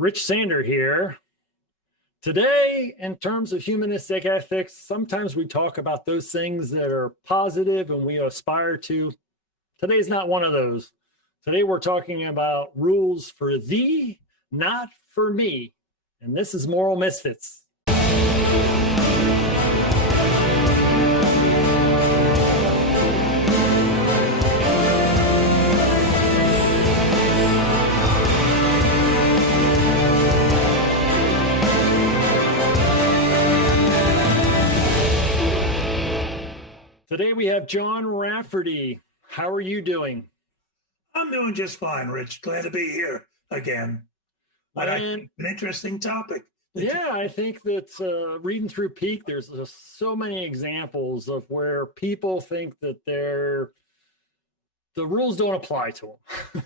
Rich Sander here. Today, in terms of humanistic ethics, sometimes we talk about those things that are positive and we aspire to. Today's not one of those. Today, we're talking about rules for thee, not for me. And this is Moral Misfits. Today we have John Rafferty. How are you doing? I'm doing just fine, Rich. Glad to be here again. But I think an interesting topic. Yeah, I think that reading through Peak, there's just so many examples of where people think that the rules don't apply to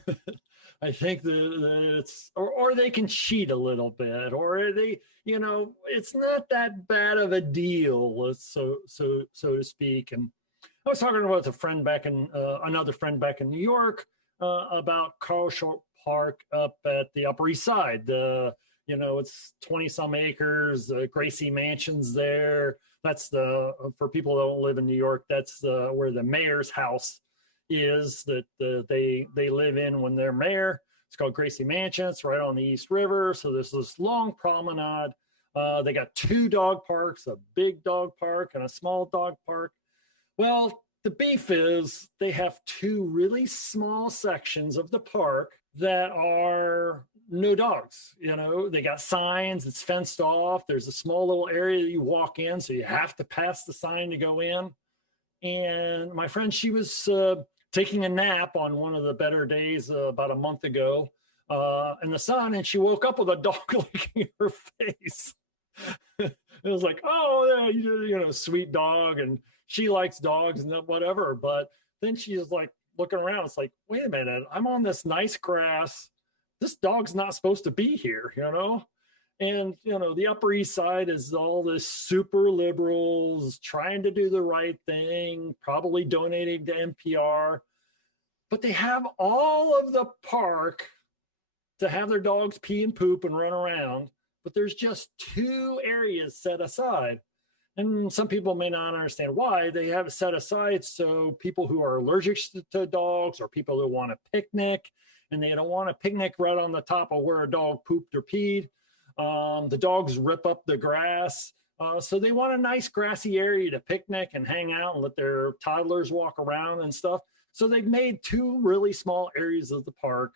them. I think that it's, or they can cheat a little bit, or they, it's not that bad of a deal, so to speak. And I was talking about another friend back in New York about Carl Short Park up at the Upper East Side. It's 20 some acres, Gracie Mansion's there. That's for people that don't live in New York, that's where the mayor's house is that they live in when they're mayor. It's called Gracie Mansion. It's right on the East River. So there's this long promenade. They got two dog parks, a big dog park and a small dog park. Well, the beef is they have two really small sections of the park that are no dogs. They got signs, it's fenced off. There's a small little area that you walk in, so you have to pass the sign to go in. And my friend, she was taking a nap on one of the better days about a month ago in the sun, and she woke up with a dog licking her face. It was like, oh, yeah, sweet dog, and she likes dogs and whatever. But then she's like looking around. It's like, wait a minute, I'm on this nice grass. This dog's not supposed to be here, And, the Upper East Side is all this super liberals trying to do the right thing, probably donating to NPR. But they have all of the park to have their dogs pee and poop and run around. But there's just two areas set aside. And some people may not understand why. They have it set aside so people who are allergic to dogs or people who want a picnic, and they don't want a picnic right on the top of where a dog pooped or peed. The dogs rip up the grass. So they want a nice grassy area to picnic and hang out and let their toddlers walk around and stuff. So they've made two really small areas of the park,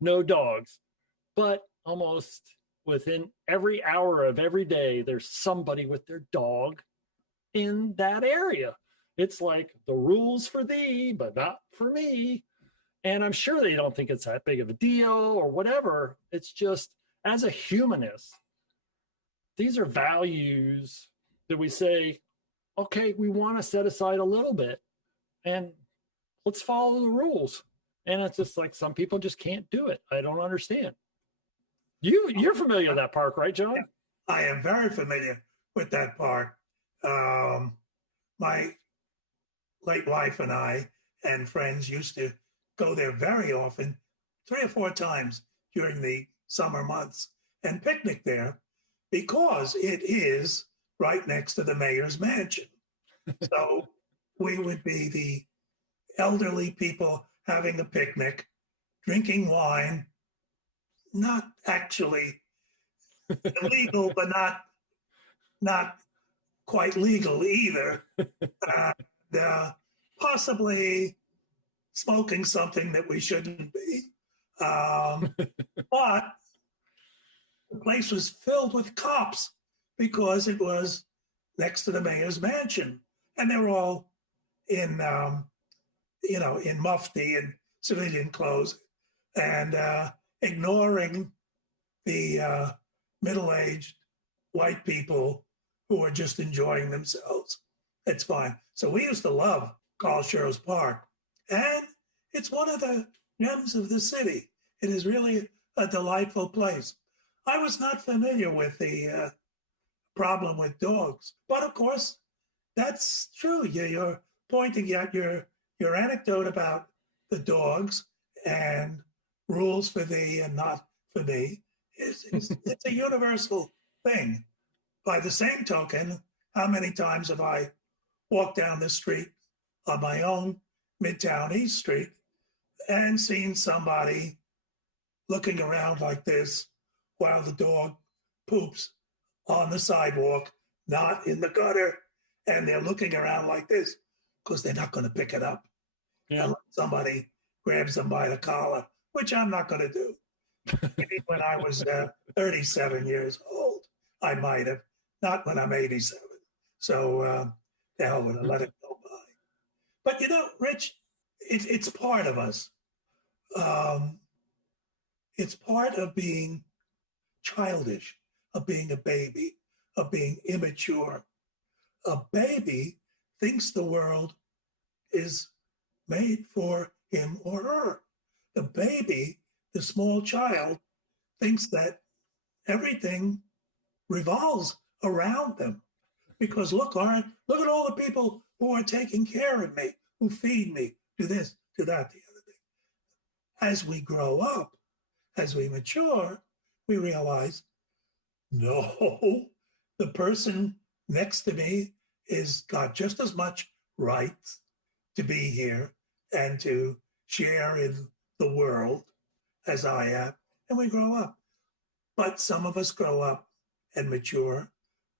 no dogs. But almost within every hour of every day, there's somebody with their dog in that area. It's like the rules for thee, but not for me. And I'm sure they don't think it's that big of a deal or whatever. It's just, as a humanist, these are values that we say, okay, we want to set aside a little bit and let's follow the rules. And it's just like some people just can't do it. I don't understand. You're familiar with that park, right, John? I am very familiar with that park. My late wife and I and friends used to go there very often, 3 or 4 times during the summer months, and picnic there because it is right next to the mayor's mansion. So we would be the elderly people having a picnic, drinking wine, not actually illegal, but not quite legal either. Possibly smoking something that we shouldn't be. But the place was filled with cops because it was next to the mayor's mansion. And they were all in mufti and civilian clothes and ignoring the middle-aged white people who were just enjoying themselves. It's fine. So we used to love Carl Schurz Park. And it's one of the gems of the city. It is really a delightful place. I was not familiar with the problem with dogs, but of course, that's true. You're pointing at your anecdote about the dogs and rules for thee and not for me It's a universal thing. By the same token, how many times have I walked down the street on my own, Midtown East Street, and seen somebody looking around like this while the dog poops on the sidewalk, not in the gutter, and they're looking around like this because they're not going to pick it up. Yeah. Unless somebody grabs them by the collar, which I'm not going to do. Maybe when I was 37 years old, I might have. Not when I'm 87. So the hell with it, let it go by. But you know, Rich, it's part of us. It's part of being childish, of being a baby, of being immature. A baby thinks the world is made for him or her. The baby, the small child, thinks that everything revolves around them. Because look at all the people who are taking care of me, who feed me, do this, do that, the other thing. As we grow up, as we mature, we realize, no, the person next to me is got just as much rights to be here and to share in the world as I have, and we grow up. But some of us grow up and mature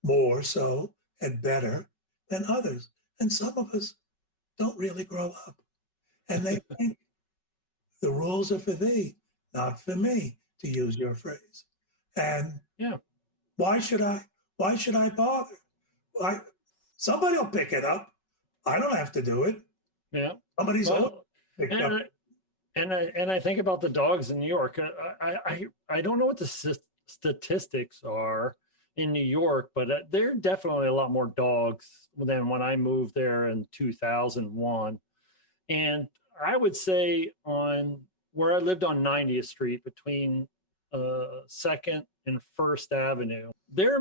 more so and better than others. And some of us don't really grow up. And they think the rules are for thee, not for me, to use your phrase. And Yeah. why should I bother? Somebody will pick it up. I don't have to do it. Yeah. Somebody's Well, picked up. and I think about the dogs in New York. I don't know what the statistics are in New York, but there are definitely a lot more dogs than when I moved there in 2001. And I would say on where I lived on 90th Street between 2nd and 1st Avenue, there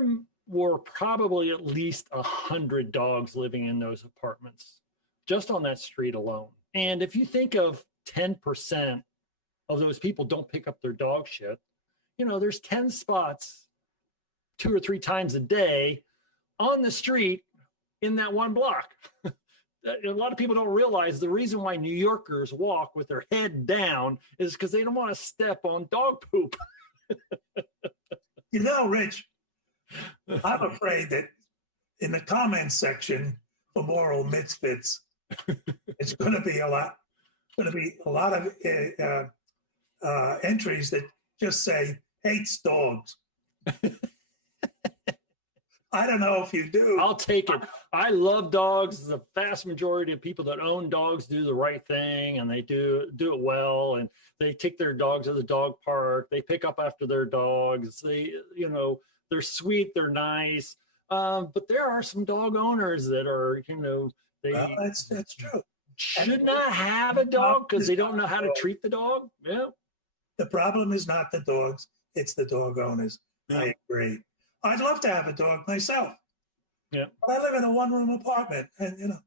were probably at least 100 dogs living in those apartments just on that street alone. And if you think of 10% of those people don't pick up their dog shit, you know, there's 10 spots 2 or 3 times a day on the street in that one block. A lot of people don't realize the reason why New Yorkers walk with their head down is because they don't want to step on dog poop. You know, Rich, I'm afraid that in the comments section for Moral Misfits, it's going to be a lot of entries that just say hates dogs. I don't know if you do. I'll take it. I love dogs. The vast majority of people that own dogs do the right thing, and they do it well. And they take their dogs to the dog park. They pick up after their dogs. They, you know, they're sweet. They're nice. But there are some dog owners that are, you know, that's true. Should not have a dog because they don't know how to treat the dog. Yeah. The problem is not the dogs; it's the dog owners. Yeah. I agree. I'd love to have a dog myself. Yeah. But I live in a one-room apartment, and you know.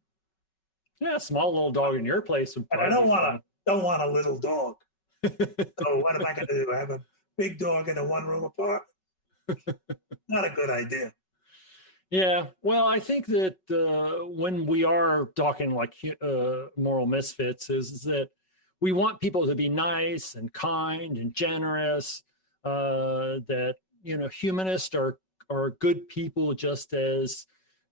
Yeah, a small little dog in your place would probably. I don't want a little dog. So what am I going to do? Have a big dog in a one-room apartment? Not a good idea. Yeah, well, I think that when we are talking like moral misfits, is that we want people to be nice and kind and generous. That, you know, humanists are good people, just as,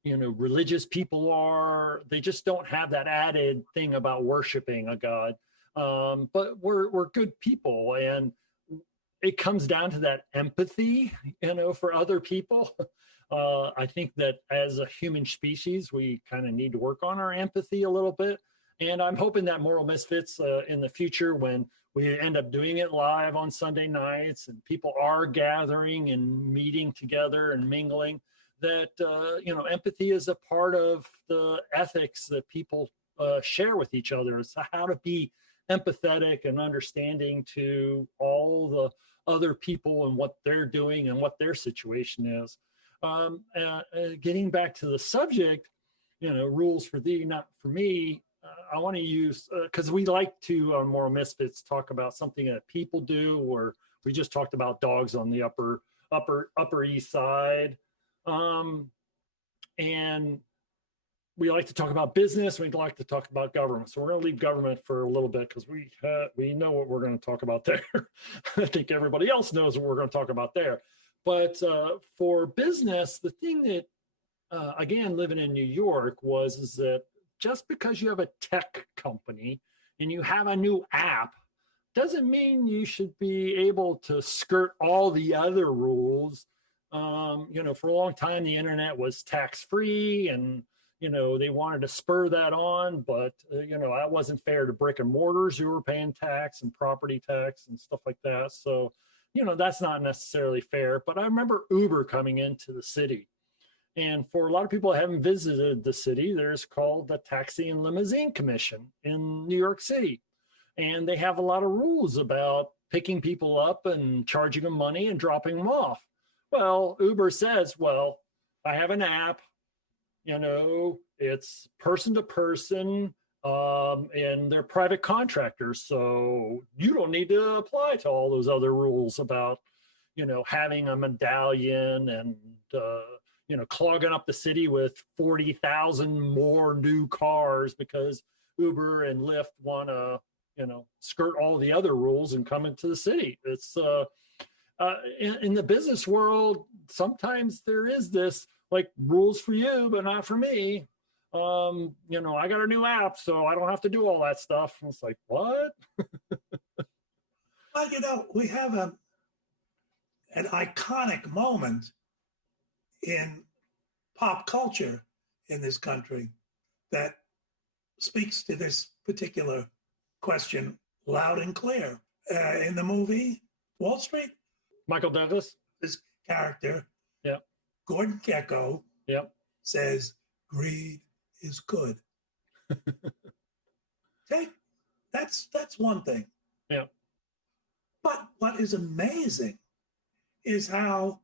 you know, religious people are. They just don't have that added thing about worshiping a god. But we're good people, and it comes down to that empathy, you know, for other people. I think that as a human species, we kind of need to work on our empathy a little bit. And I'm hoping that Moral Misfits in the future, when we end up doing it live on Sunday nights and people are gathering and meeting together and mingling, that, you know, empathy is a part of the ethics that people share with each other. It's how to be empathetic and understanding to all the other people and what they're doing and what their situation is. Getting back to the subject, you know, rules for thee, not for me. I want to use, because we like to, on Moral Misfits, talk about something that people do or We just talked about dogs on the upper East Side. And we like to talk about business. We'd like to talk about government. So we're going to leave government for a little bit because we know what we're going to talk about there. I think everybody else knows what we're going to talk about there. But for business, the thing that, again, living in New York is that just because you have a tech company and you have a new app doesn't mean you should be able to skirt all the other rules. For a long time, the internet was tax-free, and they wanted to spur that on, but that wasn't fair to brick and mortars who were paying tax and property tax and stuff like that. So that's not necessarily fair. But I remember Uber coming into the city, and for a lot of people that haven't visited the city, there's called the Taxi and Limousine Commission in New York City, and they have a lot of rules about picking people up and charging them money and dropping them off. Well, Uber says, well, I have an app, it's person to person, and they're private contractors. So you don't need to apply to all those other rules about, having a medallion and, clogging up the city with 40,000 more new cars because Uber and Lyft want to, skirt all the other rules and come into the city. It's, in the business world, sometimes there is this like rules for you, but not for me. I got a new app, so I don't have to do all that stuff. And it's like, what? Well, we have an iconic moment in pop culture in this country that speaks to this particular question loud and clear. In the movie Wall Street, Michael Douglas, his character, yeah, Gordon Gekko, yeah, says greed is good. Okay, that's one thing. Yeah. But what is amazing is how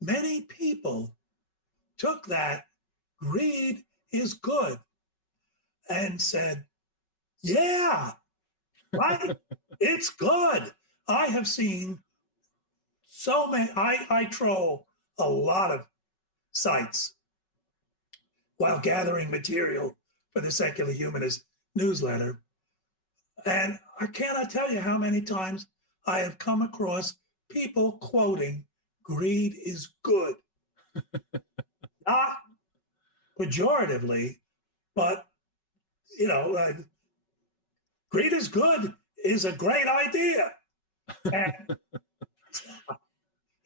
many people took that greed is good and said, yeah, right, it's good. I have seen so many, I troll a lot of sites while gathering material for the Secular Humanist newsletter. And I cannot tell you how many times I have come across people quoting greed is good. Not pejoratively, but, greed is good is a great idea. And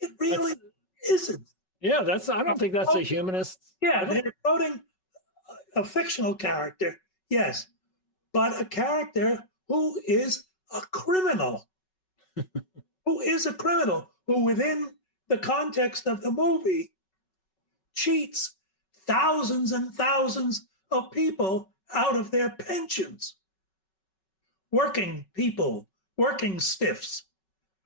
it really isn't. Yeah, I don't think that's a humanist. Yeah, they're quoting a fictional character, yes, but a character who is a criminal, who within the context of the movie cheats thousands and thousands of people out of their pensions. Working people, working stiffs,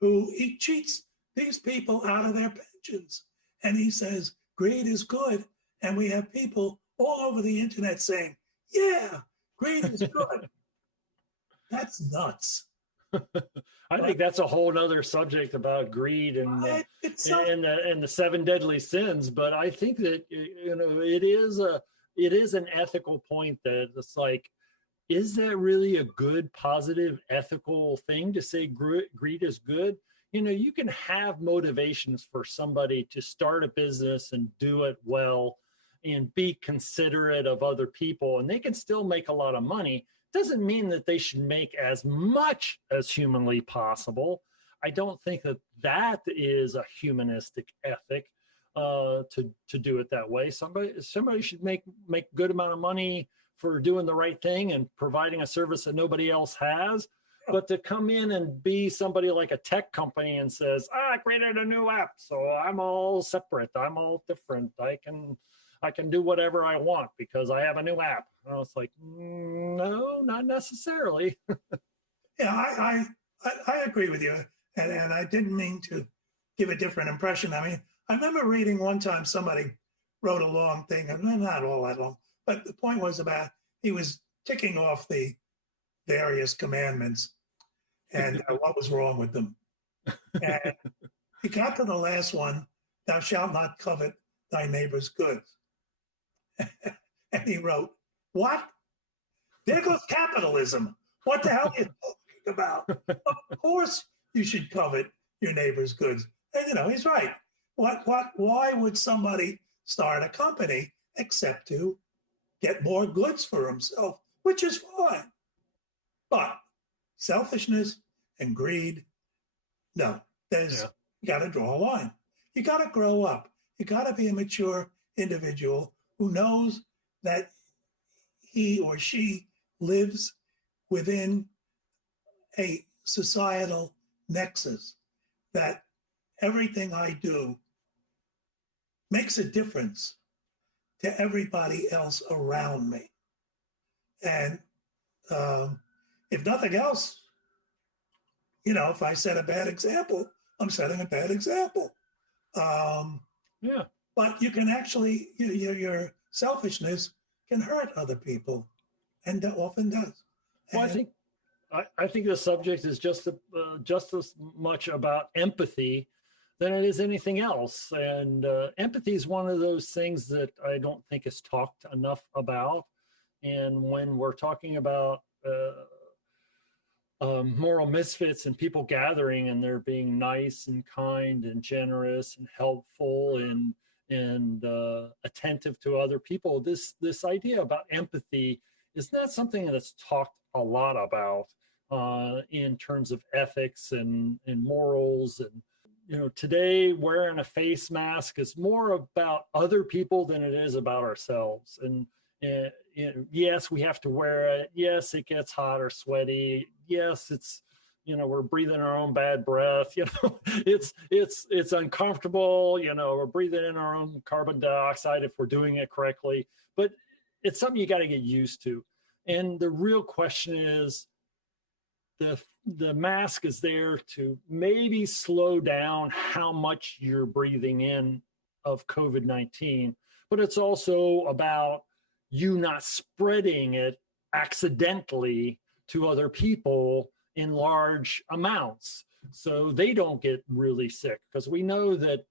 who he cheats these people out of their pensions. And he says, greed is good. And we have people all over the internet saying, yeah, greed is good. That's nuts. I think that's a whole nother subject about greed and the seven deadly sins. But I think that it is an ethical point that it's like, is that really a good, positive, ethical thing to say greed is good? You can have motivations for somebody to start a business and do it well and be considerate of other people, and they can still make a lot of money. Doesn't mean that they should make as much as humanly possible. I don't think that is a humanistic ethic to do it that way. Somebody should make good amount of money for doing the right thing and providing a service that nobody else has. But to come in and be somebody like a tech company and says, I created a new app, so I'm all separate, I'm all different, I can do whatever I want because I have a new app. And I was like, no, not necessarily. Yeah, I agree with you. And I didn't mean to give a different impression. I mean, I remember reading one time somebody wrote a long thing, and not all that long, but the point was about he was ticking off the various commandments and what was wrong with them. And he got to the last one, thou shalt not covet thy neighbor's goods. And he wrote, what? There goes capitalism. What the hell are you talking about? Of course you should covet your neighbor's goods. And, he's right. Why would somebody start a company except to get more goods for himself, which is fine. But selfishness and greed, no, Yeah. you got to draw a line. You got to grow up. You got to be a mature individual who knows that he or she lives within a societal nexus, that everything I do makes a difference to everybody else around me. And if nothing else, if I set a bad example, I'm setting a bad example. Yeah. But you can actually, your selfishness can hurt other people, and often does. Well, I think the subject is just as much about empathy than it is anything else. And empathy is one of those things that I don't think is talked enough about. And when we're talking about moral misfits and people gathering and they're being nice and kind and generous and helpful and attentive to other people, this idea about empathy is not something that's talked a lot about in terms of ethics and morals. And today wearing a face mask is more about other people than it is about ourselves. And yes, we have to wear it. Yes, it gets hot or sweaty. Yes, it's we're breathing our own bad breath. It's uncomfortable. We're breathing in our own carbon dioxide if we're doing it correctly. But it's something you got to get used to. And the real question is, the mask is there to maybe slow down how much you're breathing in of COVID-19, but it's also about you not spreading it accidentally to other people in large amounts so they don't get really sick. Because we know that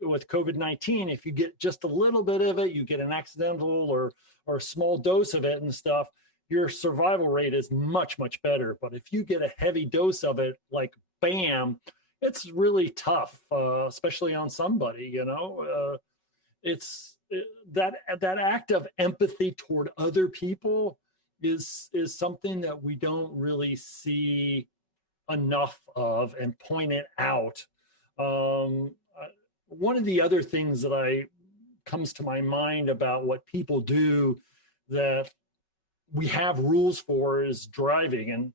with COVID-19, if you get just a little bit of it, you get an accidental or a small dose of it and stuff, your survival rate is much, much better. But if you get a heavy dose of it, like bam, it's really tough, especially on somebody, that act of empathy toward other people is something that we don't really see enough of and point it out. One of the other things that comes to my mind about what people do that we have rules for is driving. And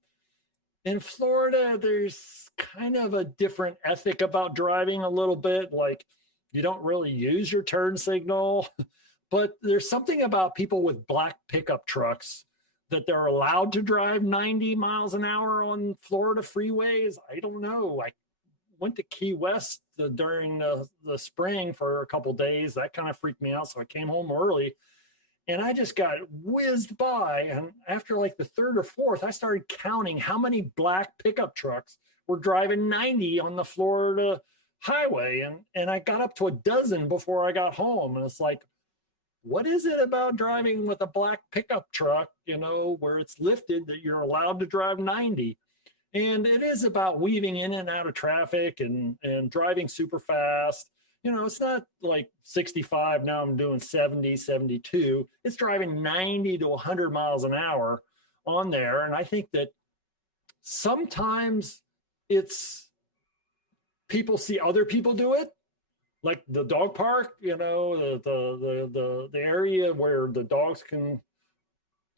in Florida, there's kind of a different ethic about driving a little bit. Like you don't really use your turn signal, but there's something about people with black pickup trucks that they're allowed to drive 90 miles an hour on Florida freeways. I don't know. I went to Key West during the spring for a couple days. That kind of freaked me out. So I came home early. And I just got whizzed by. And after like the third or fourth, I started counting how many black pickup trucks were driving 90 on the Florida highway. And I got up to a dozen before I got home. And it's like, what is it about driving with a black pickup truck, where it's lifted that you're allowed to drive 90? And it is about weaving in and out of traffic and driving super fast. It's not like 65, now I'm doing 70, 72. It's driving 90 to 100 miles an hour on there. And I think that sometimes it's people see other people do it, like the dog park, the area where the dogs can,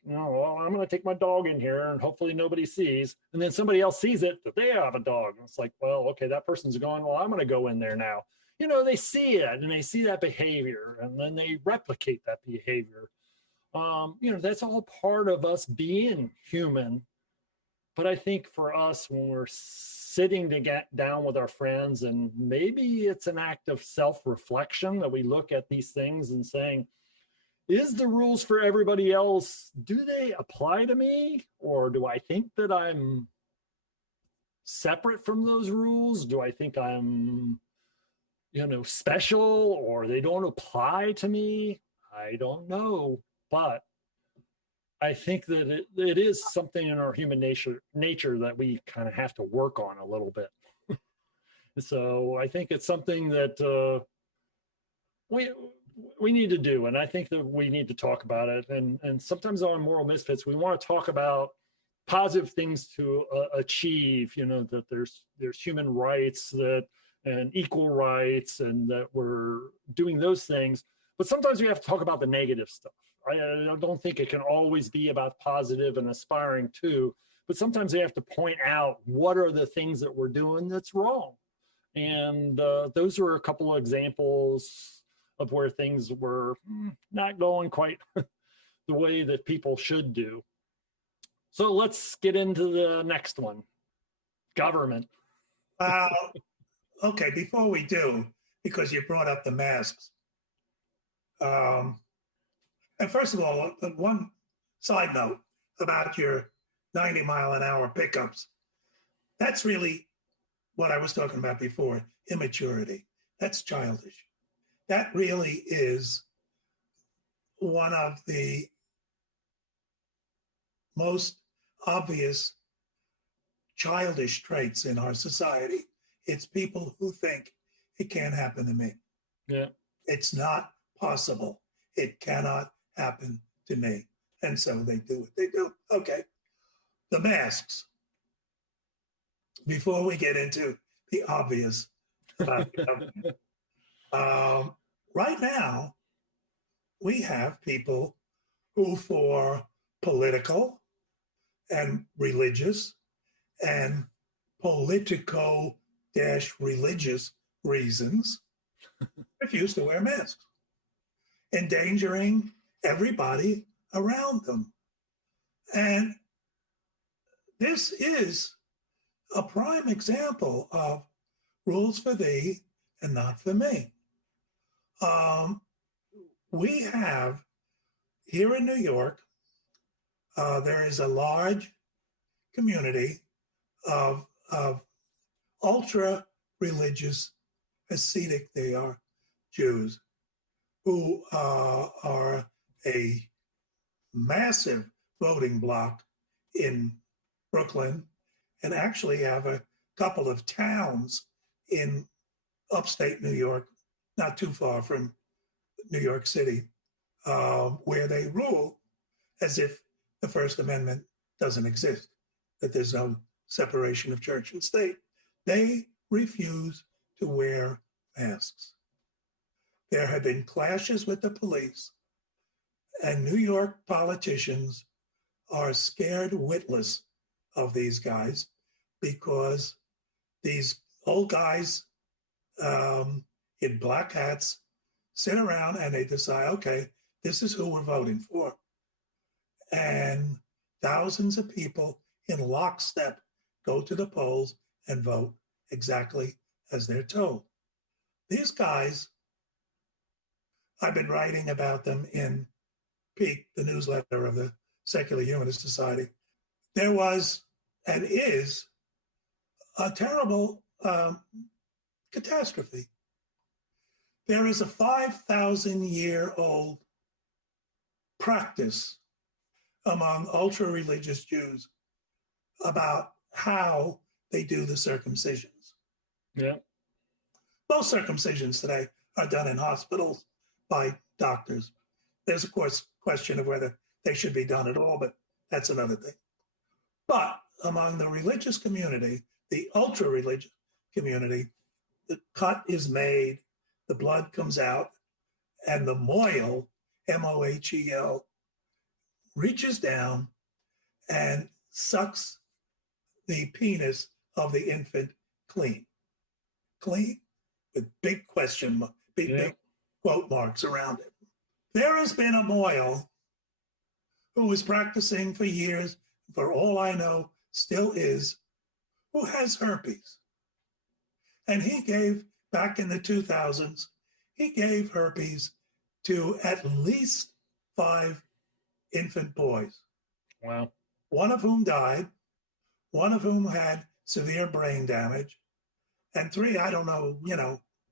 well, I'm going to take my dog in here and hopefully nobody sees. And then somebody else sees it that they have a dog. And it's like, well, okay, that person's going, well, I'm going to go in there now. They see it and they see that behavior and then they replicate that behavior. That's all part of us being human. But I think for us, when we're sitting to get down with our friends, and maybe it's an act of self-reflection that we look at these things and saying, is the rules for everybody else, do they apply to me? Or do I think that I'm separate from those rules? Do I think I'm, special, or they don't apply to me? I don't know. But I think that it is something in our human nature that we kind of have to work on a little bit. So I think it's something that we we need to do, and I think that we need to talk about it. And sometimes on Moral Misfits, we want to talk about positive things to achieve. That there's human rights, that and equal rights, and that we're doing those things. But sometimes we have to talk about the negative stuff. I don't think it can always be about positive and aspiring to, but sometimes we have to point out what are the things that we're doing that's wrong. And those are a couple of examples of where things were not going quite the way that people should do. So let's get into the next one, government. Okay, before we do, because you brought up the masks. And first of all, one side note about your 90-mile-an-hour pickups. That's really what I was talking about before, immaturity. That's childish. That really is one of the most obvious childish traits in our society. It's people who think it can't happen to me. Yeah. It's not possible. It cannot happen to me. And so they do what they do. Okay. The masks. Before we get into the obvious about the government, right now, we have people who, for political and religious and politico-religious reasons, refuse to wear masks, endangering everybody around them. And this is a prime example of rules for thee and not for me. We have here in New York, there is a large community of ultra religious, Hasidic, they are Jews, who are a massive voting bloc in Brooklyn, and actually have a couple of towns in upstate New York, not too far from New York City, where they rule as if the First Amendment doesn't exist, that there's no separation of church and state. They refuse to wear masks. There have been clashes with the police, and New York politicians are scared witless of these guys because these old guys in black hats sit around and they decide, okay, this is who we're voting for. And thousands of people in lockstep go to the polls and vote exactly as they're told. These guys, I've been writing about them in Peak, the newsletter of the Secular Humanist Society. There was and is a terrible catastrophe. There is a 5,000-year-old practice among ultra-religious Jews about how they do the circumcisions. Yeah. Most circumcisions today are done in hospitals by doctors. There's, of course, question of whether they should be done at all, but that's another thing. But among the religious community, the ultra-religious community, the cut is made, the blood comes out, and the mohel, M-O-H-E-L, reaches down and sucks the penis of the infant clean. Clean with big question, big quote marks around it. There has been a mohel who was practicing for years, for all I know, still is, who has herpes. And he gave, back in the 2000s, he gave herpes to at least 5 infant boys. Wow. One of whom died, one of whom had severe brain damage. And 3, I don't know,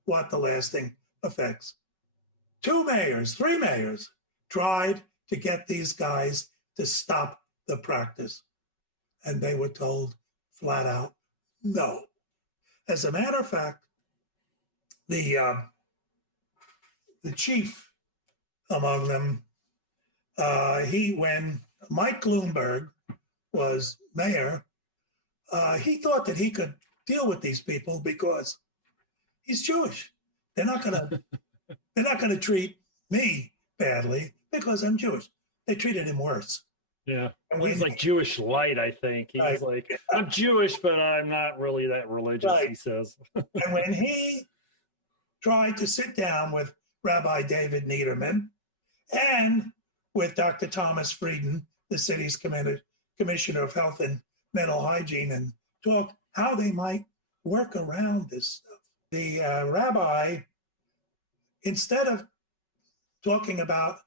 what the lasting effects. 3 mayors tried to get these guys to stop the practice. And they were told flat out, no. As a matter of fact, the chief among them, when Mike Bloomberg was mayor, he thought that he could deal with these people because he's Jewish. They're not gonna treat me badly because I'm Jewish. They treated him worse. Yeah. He's like Jewish light, I think. He's right. like, I'm Jewish, but I'm not really that religious, right. He says. And when he tried to sit down with Rabbi David Niederman and with Dr. Thomas Frieden, the city's commissioner of health and mental hygiene, and talk how they might work around this stuff. The rabbi, instead of talking about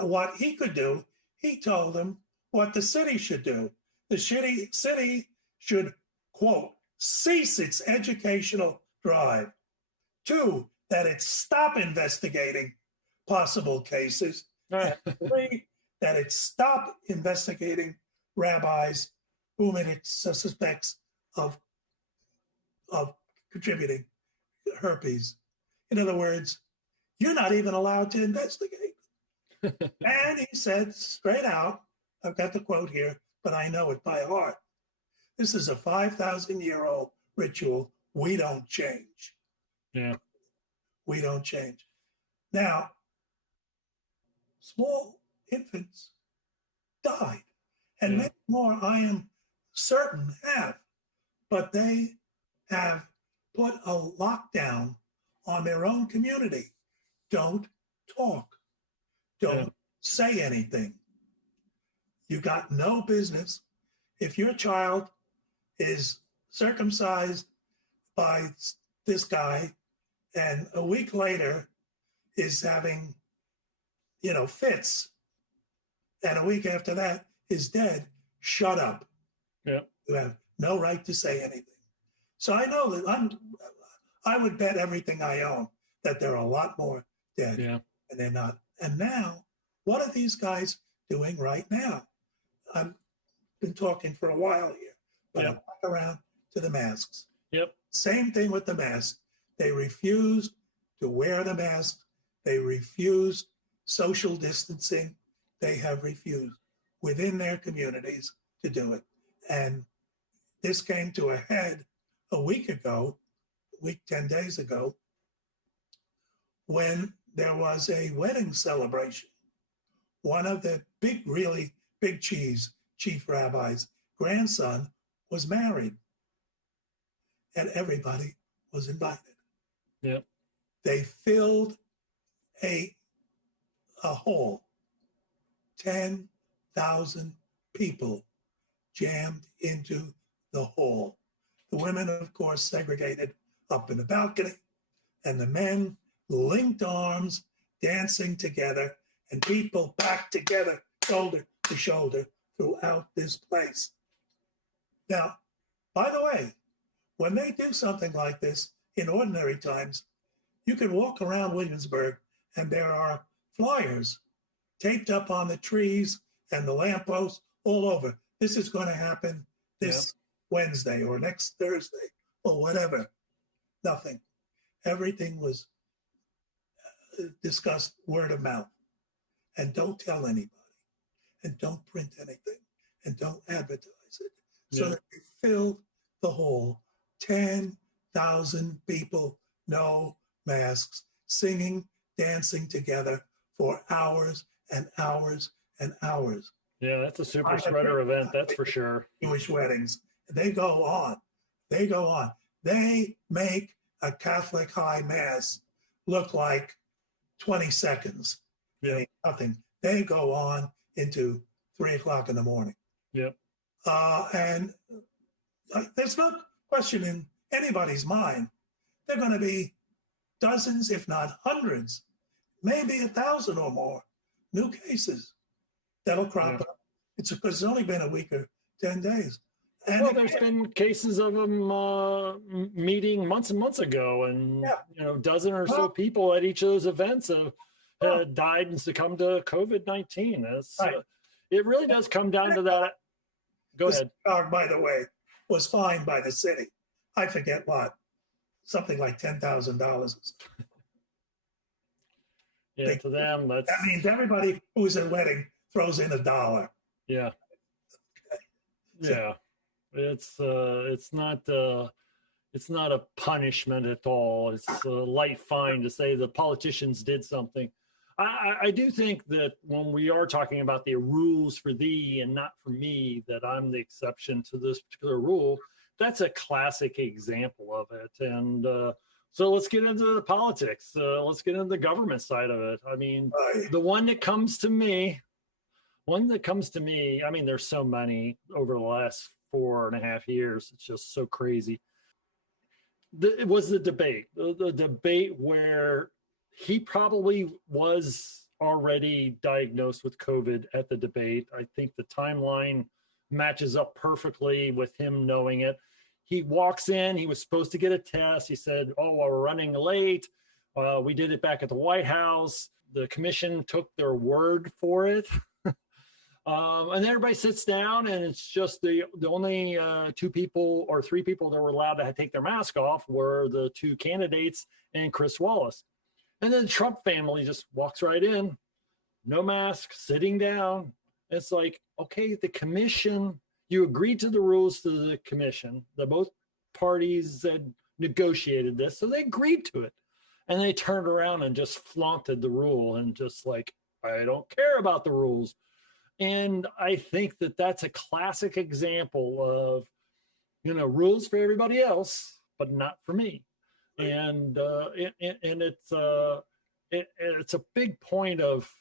what he could do, he told them what the city should do. The city should, quote, cease its educational drive. 2, that it stop investigating possible cases. And 3, that it stop investigating rabbis whom it suspects of contributing herpes. In other words, you're not even allowed to investigate. And he said straight out, I've got the quote here, but I know it by heart. This is a 5,000-year-old ritual. We don't change. Yeah. We don't change. Now, small infants died, and many more, I am certain, have, but they have put a lockdown on their own community. Don't talk. Don't say anything. You got no business. If your child is circumcised by this guy and a week later is having, fits, and a week after that is dead, shut up. Yeah. You have no right to say anything. So I know that I would bet everything I own that there are a lot more dead, and they're not. And now, what are these guys doing right now? I've been talking for a while here, but I'm back around to the masks. Yep. Same thing with the mask. They refused to wear the mask. They refused social distancing. They have refused within their communities to do it. And this came to a head a week 10 days ago, when there was a wedding celebration. One of the really big chief rabbi's grandson was married, and everybody was invited. Yep. They filled a hall, 10,000 people jammed into the hall. The women, of course, segregated up in the balcony, and the men linked arms, dancing together, and people packed together, shoulder to shoulder, throughout this place. Now, by the way, when they do something like this in ordinary times, you can walk around Williamsburg and there are flyers taped up on the trees and the lampposts all over. This is going to happen this Wednesday or next Thursday or whatever. Nothing. Everything was discussed word of mouth. And don't tell anybody. And don't print anything. And don't advertise it. So that they filled the hall. 10,000 people, no masks, singing, dancing together for hours and hours and hours. Yeah, that's a super spreader event, that's for sure. Jewish weddings. They go on. They go on. They make a Catholic high mass look like 20 seconds. Nothing. They go on into 3 o'clock in the morning. Yep. And there's no question in anybody's mind. There are going to be dozens, if not hundreds, maybe 1,000 or more new cases that'll crop up. It's because it's only been a week or 10 days. And Well, there's been cases of them meeting months and months ago, and yeah, a dozen or so well, people at each of those events have well, died and succumbed to COVID-19. right. It really does come down to that. Go The ahead. synagogue, by the way, was fined by the city. I forget what, something like $10,000. Yeah, to them, That means everybody who's at a wedding throws in $1. yeah, So, yeah. It's not a punishment at all. It's a light fine to say the politicians did something. I do think that when we are talking about the rules for thee and not for me, that I'm the exception to this particular rule, that's a classic example of it. And so let's get into the politics. Let's get into the government side of it. I mean, the one that comes to me, I mean, there's so many over the last 4.5 years. It's just so crazy. It was the debate where he probably was already diagnosed with COVID at the debate. I think the timeline matches up perfectly with him knowing it. He walks in, he was supposed to get a test. He said, "Oh, well, we're running late. We did it back at the White House." The commission took their word for it. And everybody sits down, and it's just the only 2 people or 3 people that were allowed to take their mask off were the 2 candidates and Chris Wallace. And then the Trump family just walks right in, no mask, sitting down. It's like, okay, the commission, you agreed to the rules to the commission. The both parties had negotiated this, so they agreed to it. And they turned around and just flaunted the rule and just like, I don't care about the rules. And I think that that's a classic example of, rules for everybody else, but not for me. And it's it's a big point of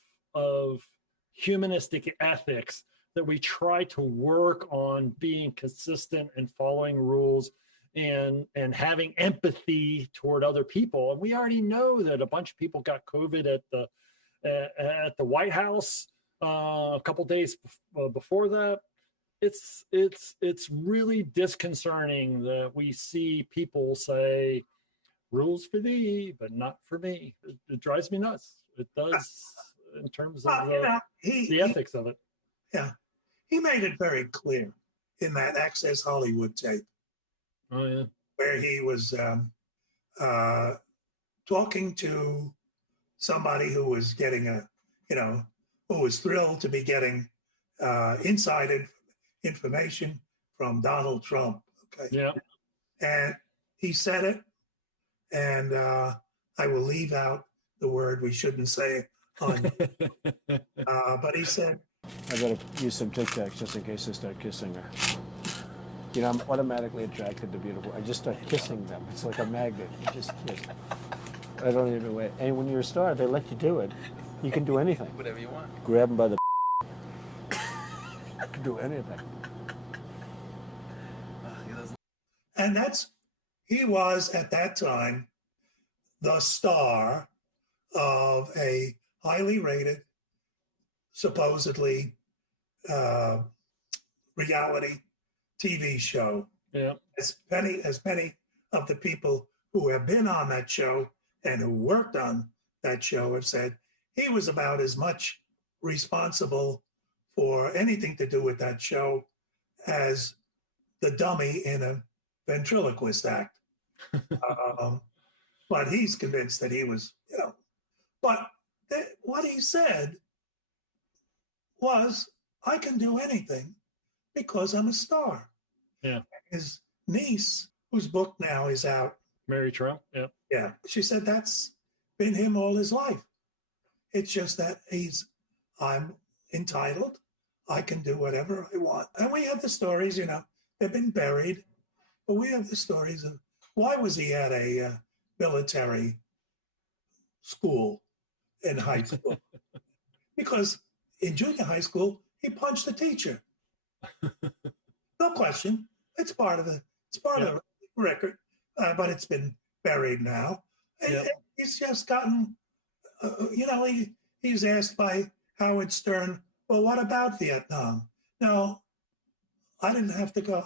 humanistic ethics that we try to work on being consistent and following rules and having empathy toward other people. And we already know that a bunch of people got COVID at the White House a couple days before that. It's really disconcerting that we see people say rules for thee, but not for me. It drives me nuts. It does in terms of the ethics of it. Yeah, he made it very clear in that Access Hollywood tape. Oh yeah, where he was talking to somebody who was getting who was thrilled to be getting inside information from Donald Trump. Okay. yeah. And he said it, and I will leave out the word we shouldn't say on. But he said, I better use some Tic Tacs just in case I start kissing her. I'm automatically attracted to beautiful. I just start kissing them. It's like a magnet. You just kiss. I don't even wait. And when you're a star, they let you do it. You can do anything. Whatever you want. Grab them by the. You can do anything. and he was at that time the star of a highly rated, supposedly reality TV show. Yeah. As many of the people who have been on that show and who worked on that show have said he was about as much responsible for anything to do with that show as the dummy in a ventriloquist act. But he's convinced that he was, But what he said was, I can do anything because I'm a star. Yeah. His niece, whose book now is out. Mary Trump. Yeah. Yeah. She said that's been him all his life. It's just that I'm entitled. I can do whatever I want. And we have the stories, they've been buried, but we have the stories of why was he at a military school in high school? Because in junior high school, he punched the teacher. No question. It's part of the record, but it's been buried now. And he's just gotten, he's asked by Howard Stern, well, what about Vietnam? No, I didn't have to go.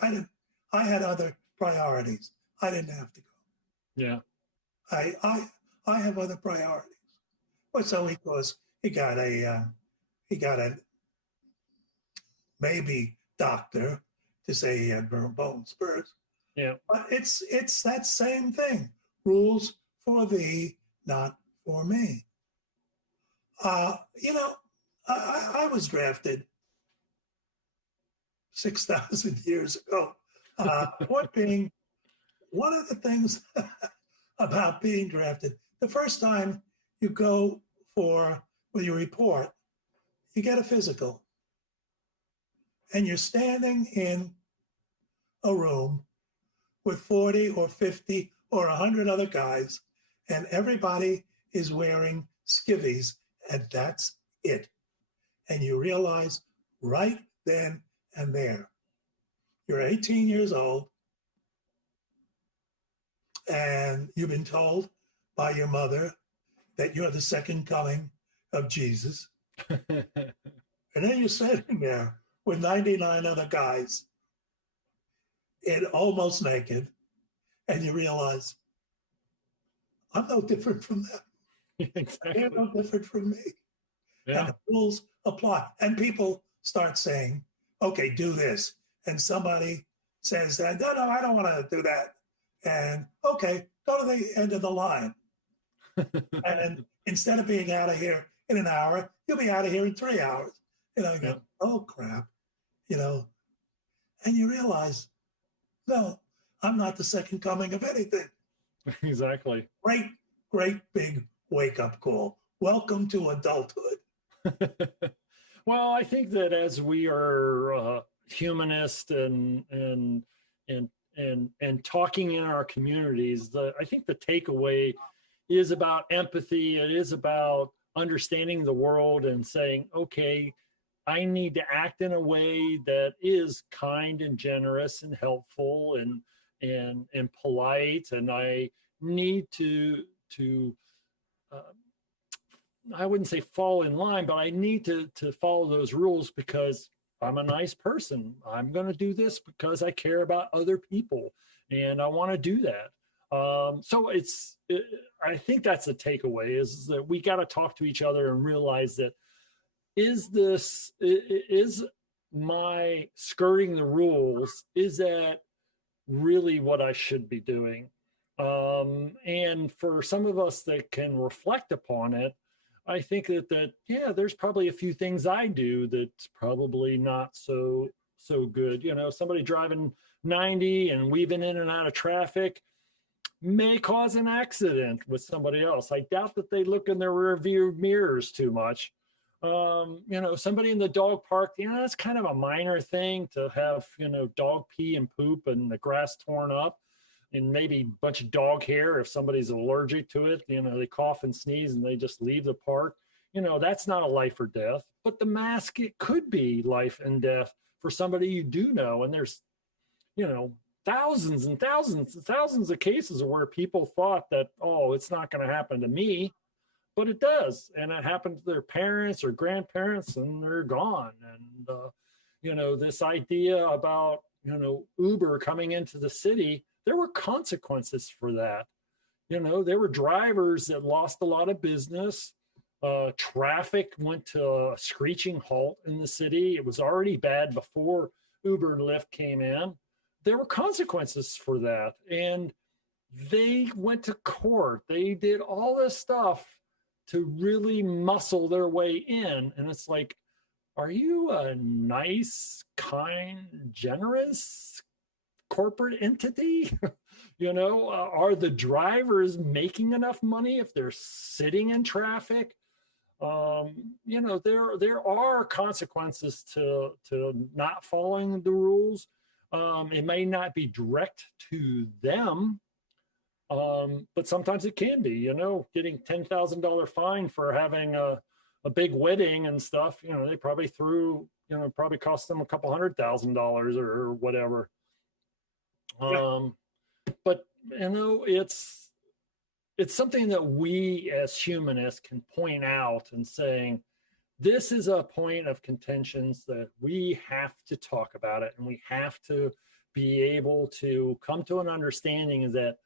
I had other priorities. I didn't have to go. Yeah. I have other priorities. Well, so he got a maybe doctor to say he had bone spurs. Yeah. But it's that same thing. Rules for thee, not for me. You know, I was drafted 6,000 years ago. One of the things about being drafted, the first time you go with your report, you get a physical, and you're standing in a room with 40 or 50 or 100 other guys, and everybody is wearing skivvies, and that's it. And you realize right then and there, you're 18 years old, and you've been told by your mother that you're the second coming of Jesus. And then you're sitting there with 99 other guys, almost naked, and you realize, I'm no different from them. Exactly. They're no different from me. Yeah. And the rules apply. And people start saying, okay, do this. And somebody says, no, I don't want to do that. And okay, go to the end of the line. And instead of being out of here in an hour, you'll be out of here in 3 hours. You know, you go, oh crap, you know, and you realize, no, I'm not the second coming of anything. Exactly. Great big wake up call. Welcome to adulthood. Well, I think that as we are humanist and talking in our communities, I think the takeaway is about empathy. It is about understanding the world and saying, okay, I need to act in a way that is kind and generous and helpful and polite, and I need to I wouldn't say fall in line, but I need to follow those rules because I'm a nice person. I'm going to do this because I care about other people and I want to do that. So I think that's the takeaway is that we got to talk to each other and realize that is my skirting the rules, is that really what I should be doing? And for some of us that can reflect upon it, I think that yeah, there's probably a few things I do that's probably not so good. You know, somebody driving 90 and weaving in and out of traffic may cause an accident with somebody else. I doubt that they look in their rear view mirrors too much. You know, somebody in the dog park, you know, that's kind of a minor thing to have, you know, dog pee and poop and the grass torn up and maybe a bunch of dog hair. If somebody's allergic to it, you know, they cough and sneeze and they just leave the park. You know, that's not a life or death, but the mask, it could be life and death for somebody you do know. And there's, you know, thousands and thousands and thousands of cases where people thought that, oh, it's not going to happen to me, but it does. And it happened to their parents or grandparents and they're gone. And, you know, this idea about, you know, Uber coming into the city, there were consequences for that. You know, there were drivers that lost a lot of business. Traffic went to a screeching halt in the city. It was already bad before Uber and Lyft came in. There were consequences for that. And they went to court. They did all this stuff to really muscle their way in. And it's like, are you a nice, kind, generous corporate entity? You know, are the drivers making enough money if they're sitting in traffic? You know, there are consequences to not following the rules. It may not be direct to them, but sometimes it can be. You know, getting $10,000 fine for having a big wedding and stuff. You know, they probably probably cost them a couple $100,000 or whatever. But you know, it's something that we as humanists can point out and saying, this is a point of contentions that we have to talk about it, and we have to be able to come to an understanding is that,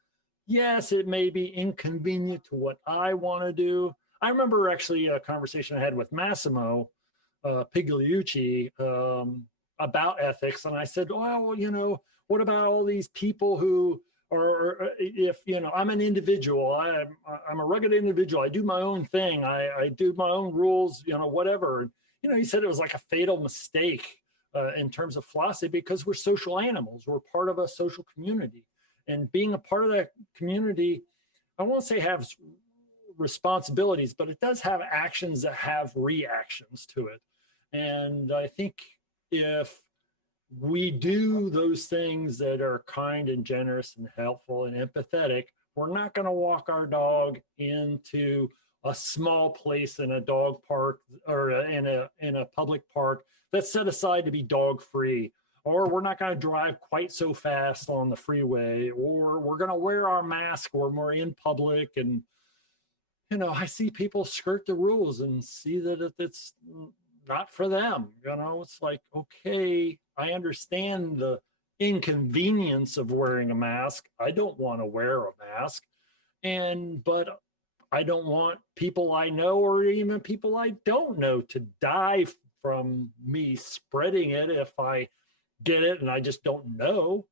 yes, it may be inconvenient to what I want to do. I remember actually a conversation I had with Massimo Pigliucci about ethics. And I said, well, what about all these people who are, if, I'm an individual, I'm a rugged individual. I do my own thing. I do my own rules, whatever. He said it was like a fatal mistake in terms of philosophy because we're social animals. We're part of a social community. And being a part of that community, I won't say have responsibilities, but it does have actions that have reactions to it. And I think if we do those things that are kind and generous and helpful and empathetic, we're not going to walk our dog into a small place in a dog park or in a public park that's set aside to be dog free, or we're not going to drive quite so fast on the freeway, or we're going to wear our mask when we're in public. And I see people skirt the rules and see that it's not for them. It's like, okay, I understand the inconvenience of wearing a mask. I don't want to wear a mask. But I don't want people I know or even people I don't know to die from me spreading it if I get it and I just don't know.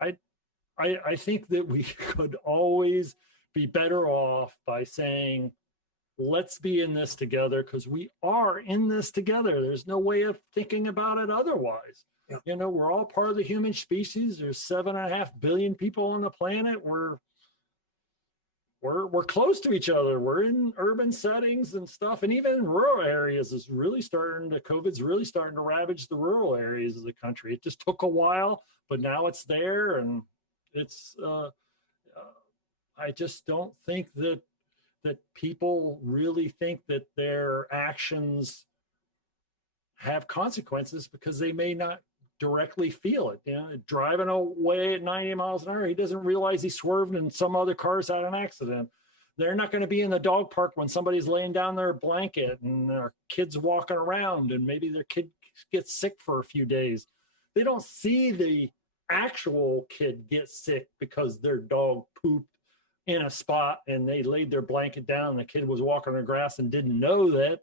I think that we could always be better off by saying, let's be in this together, because we are in this together. There's no way of thinking about it otherwise. Yeah. We're all part of the human species. There's 7.5 billion people on the planet. We're close to each other. We're in urban settings and stuff, and even in rural areas is really COVID's really starting to ravage the rural areas of the country. It just took a while, but now it's there, and it's I just don't think that people really think that their actions have consequences because they may not directly feel it. Driving away at 90 miles an hour, he doesn't realize he swerved and some other car's had an accident. They're not going to be in the dog park when somebody's laying down their blanket and their kid's walking around and maybe their kid gets sick for a few days. They don't see the actual kid get sick because their dog pooped in a spot and they laid their blanket down and the kid was walking on the grass and didn't know that.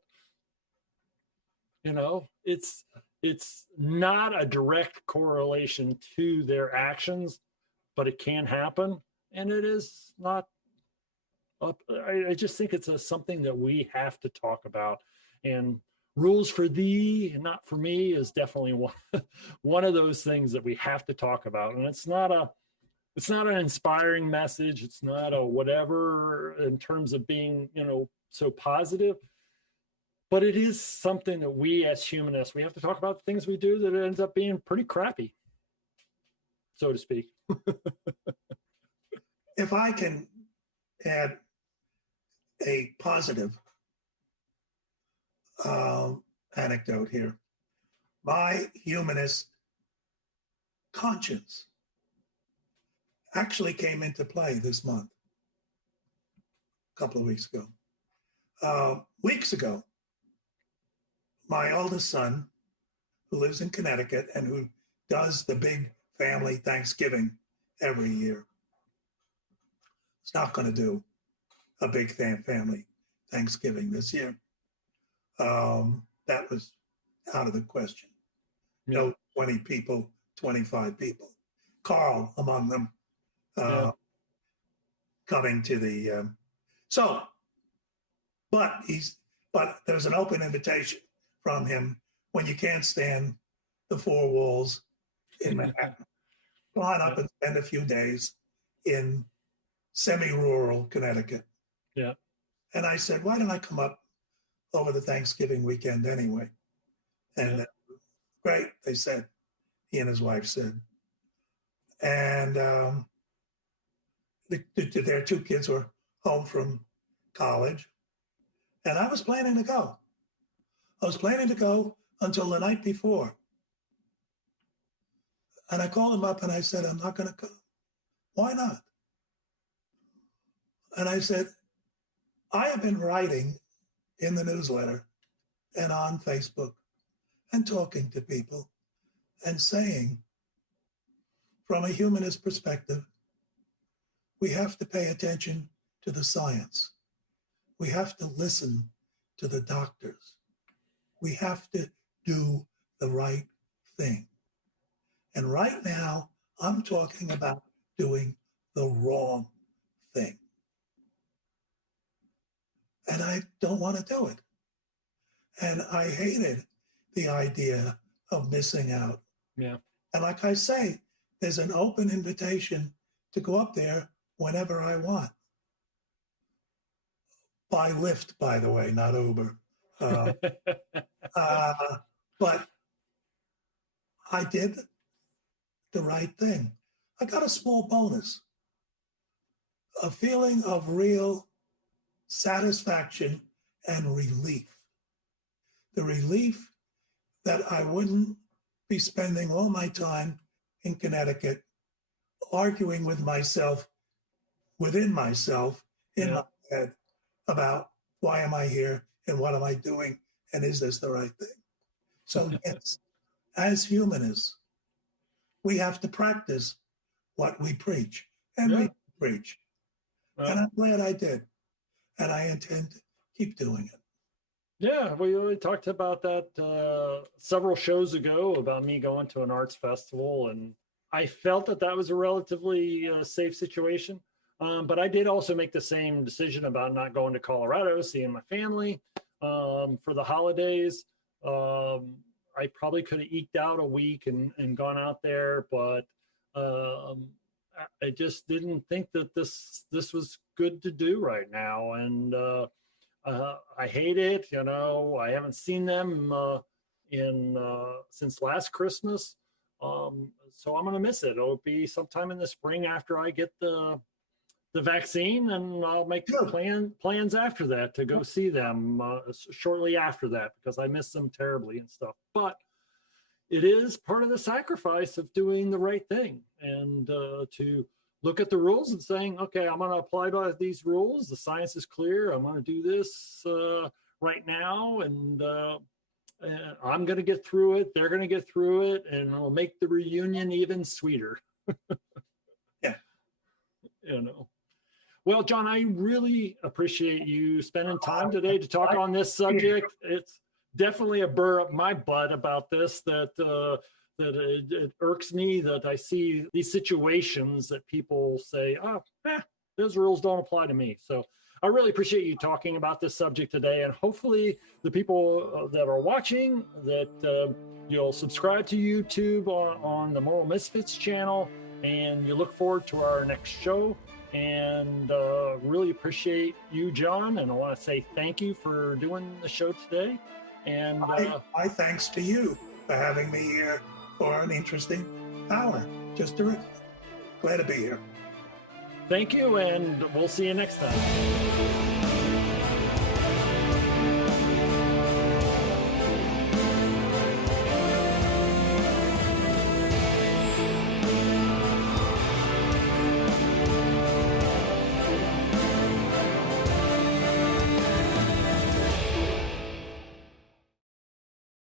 It's not a direct correlation to their actions, but it can happen. And it is not up. I just think it's something that we have to talk about. And rules for thee and not for me is definitely one of those things that we have to talk about. And it's not an inspiring message. It's not a whatever in terms of being, so positive. But it is something that we as humanists, we have to talk about the things we do that ends up being pretty crappy, so to speak. If I can add a positive anecdote here, my humanist conscience actually came into play this month, a couple of weeks ago. Weeks ago, my oldest son, who lives in Connecticut and who does the big family Thanksgiving every year, is not going to do a big family Thanksgiving this year. That was out of the question. Yeah. No 20 people, 25 people. Carl among them coming to the... But there's an open invitation from him when you can't stand the four walls in Manhattan. Go on up and spend a few days in semi-rural Connecticut. Yeah. And I said, why don't I come up over the Thanksgiving weekend anyway? And great, they said. He and his wife said. And their two kids were home from college. And I was planning to go. I was planning to go until the night before. And I called him up and I said, I'm not going to go. Why not? And I said, I have been writing in the newsletter and on Facebook and talking to people and saying, from a humanist perspective, we have to pay attention to the science. We have to listen to the doctors. We have to do the right thing. And right now, I'm talking about doing the wrong thing. And I don't want to do it. And I hated the idea of missing out. Yeah. And like I say, there's an open invitation to go up there whenever I want. By Lyft, by the way, not Uber. But I did the right thing. I got a small bonus, a feeling of real satisfaction and relief. The relief that I wouldn't be spending all my time in Connecticut arguing with myself, within myself, in my head, about why am I here and what am I doing and is this the right thing? So yes, as humanists, we have to practice what we preach, and we preach. And I'm glad I did, and I intend to keep doing it. Yeah, we talked about that several shows ago about me going to an arts festival, and I felt that was a relatively safe situation. But I did also make the same decision about not going to Colorado, seeing my family for the holidays. I probably could have eked out a week and gone out there, but I just didn't think that this was good to do right now. And I hate it. You know, I haven't seen them since last Christmas. So I'm going to miss it. It'll be sometime in the spring after I get the vaccine, and I'll make plans after that to go see them shortly after that, because I miss them terribly and stuff. But it is part of the sacrifice of doing the right thing, and to look at the rules and saying, okay, I'm going to apply by these rules. The science is clear. I'm going to do this right now, and I'm going to get through it. They're going to get through it, and it'll make the reunion even sweeter. Yeah. You know. Well, John, I really appreciate you spending time today to talk on this subject. It's definitely a burr up my butt about this, that it irks me that I see these situations that people say, those rules don't apply to me. So I really appreciate you talking about this subject today, and hopefully the people that are watching, that you'll subscribe to YouTube on the Moral Misfits channel, and you look forward to our next show. And really appreciate you, John, and I want to say thank you for doing the show today. And my thanks to you for having me here for an interesting hour. Just terrific. Glad to be here. Thank you, and we'll see you next time.